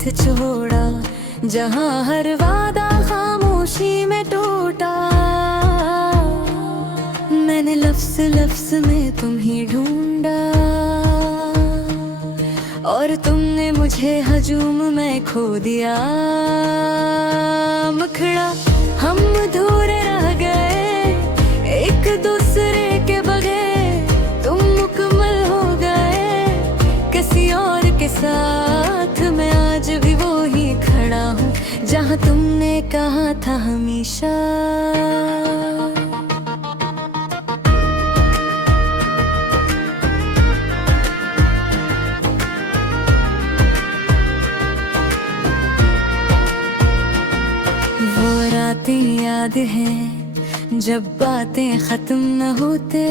साथ छोड़ा, जहाँ हर वादा खामोशी में टूटा। मैंने लफ्ज़ लफ्ज़ में तुम ही ढूंढा, और तुमने मुझे हजूम में खो दिया। मुखड़ा हम अधूरे रह गए, एक दूसरे के बगैर तुम मुकम्मल हो गए। किसी और के साथ मैं आज भी वो ही खड़ा हूँ, जहाँ तुमने कहा था हमेशा। याद है जब बातें खत्म न होते,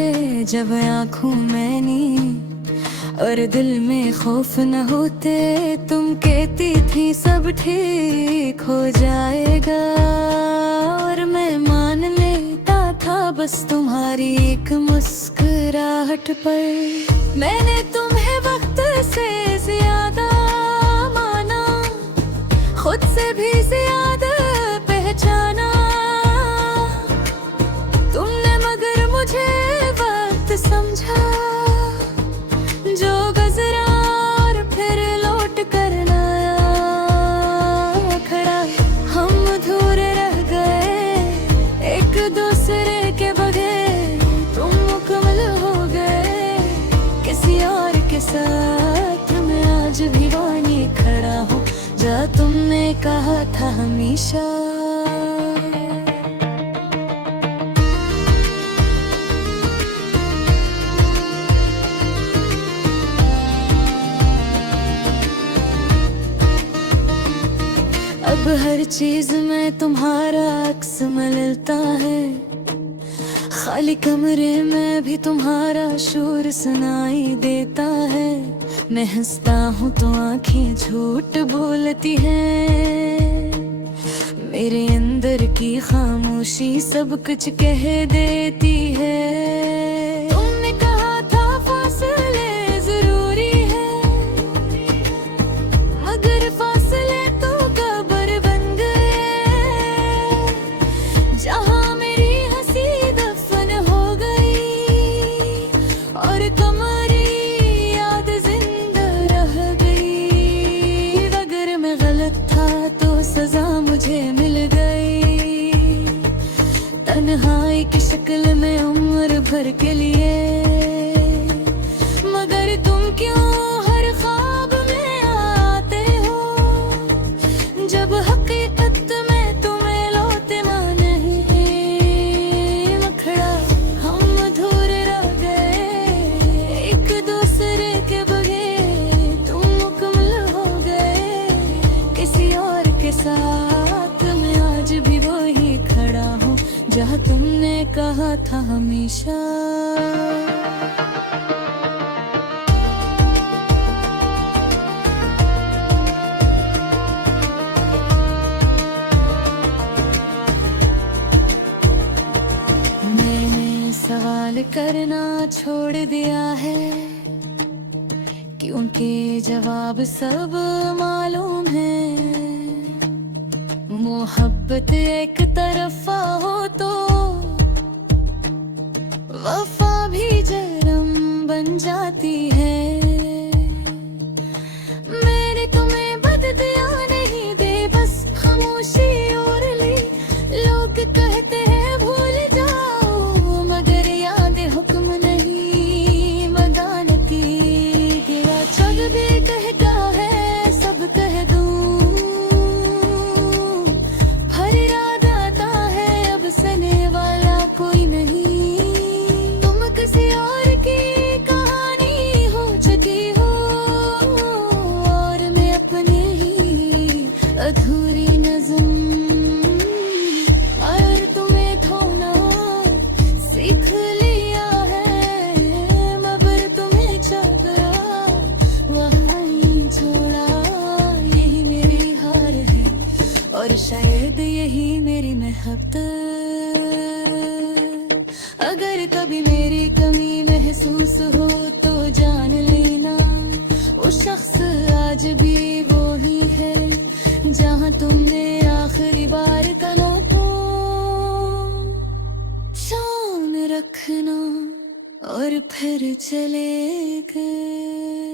जब आँखों में नींद और दिल में खौफ न होते। तुम कहती थी सब ठीक हो जाएगा, और मैं मान लेता था बस तुम्हारी एक मुस्कुराहट पर। मैंने तुम्हें वक्त से ज्यादा माना, खुद से भी ज्यादा पहचाना। समझा जो गुज़रा और फिर लौट कर आया। खड़ा हम अधूरे रह गए, एक दूसरे के बगैर तुम मुकम्मल हो गए। किसी और के साथ मैं आज भी वहीं खड़ा हूँ, जहाँ तुमने कहा था हमेशा। अब हर चीज में तुम्हारा अक्स मिलता है, खाली कमरे में भी तुम्हारा शोर सुनाई देता है। मैं हंसता हूँ तो आंखें झूठ बोलती हैं, मेरे अंदर की खामोशी सब कुछ कह देती है। तुमने कहा था फासले जरूरी है, मगर फासले तन्हाई की शक्ल में उम्र भर के लिए। मगर तुम क्यों हर ख्वाब में आते हो, जब हकीकत में तुम्हें लौटना नहीं है। मखड़ा हम अधूरे रह गए, एक दूसरे के बगैर तुम मुकम्मल हो गए। किसी और के साथ मैं आज भी वही खड़ा हूँ, जहाँ तुमने कहा था हमेशा। मैंने सवाल करना छोड़ दिया है, क्योंकि जवाब सब मालूम है। मोहब्बत एक तरफा हो तो वफा भी जरम बन जाती है। मैंने तुम्हें बददिया नहीं दे, बस खामोशी और ली। लोग कहते हैं भूल जाओ, मगर याद हुक्म नहीं बदलती। गिरा जब भी कहता है सब कह दूं, अधूरी नज़म। और तुम्हें खोना सीख लिया है, मगर तुम्हें चाह गया वहीं छोड़ा। यही मेरी हार है, और शायद यही मेरी महबत। अगर कभी मेरी कमी महसूस हो तो जान लेना, वो शख्स आज भी वो ही है। है जहाँ तुमने आखिरी बार कनों को शान रखना और फिर चले गए।